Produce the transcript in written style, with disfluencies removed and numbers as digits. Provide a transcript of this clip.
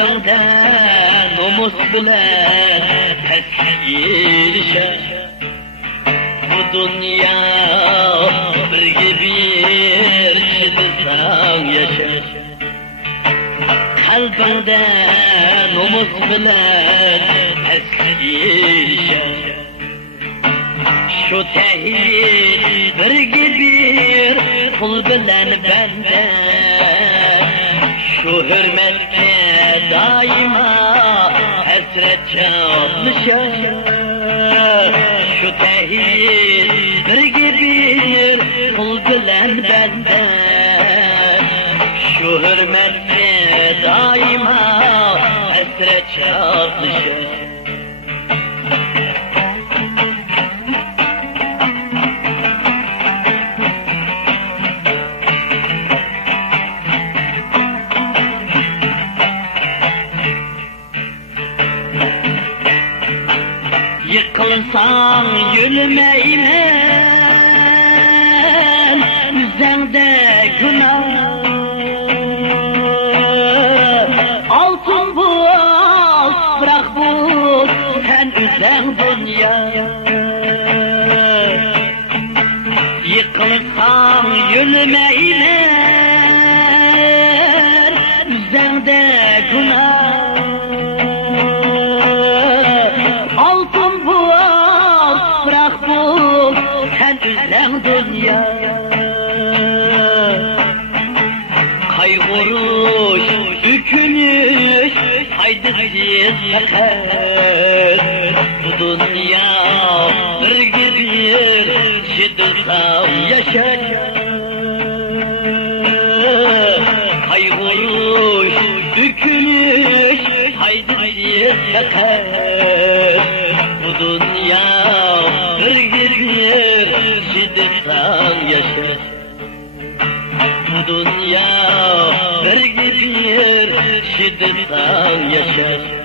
kalbinde nomus bilen tesirişe. Bu dünya bir şiddetten yaşar. Kalbinde nomus bilen tesirişe. Şu tehir bir kul bilen bende. Şu hürmette daima hasret çalmışa. Şu tehir bir kul bilen bende. Şu hürmette daima hasret çalmışa. Yıkılsan yürümeyle üzerinde günah. Altın bu, bırak bu, sen üzen dünya. Yıkılsan yürümeyle üzerinde günah. Sen üzen dünya. Kaygırış, bükünüş, haydi sakın. Bu dünya bir şiddetten yaşar. Kaygırış, bükünüş, haydi sakın. Bu dünya şiddetten yaşar. Bu dünya bir şiddetten yaşar.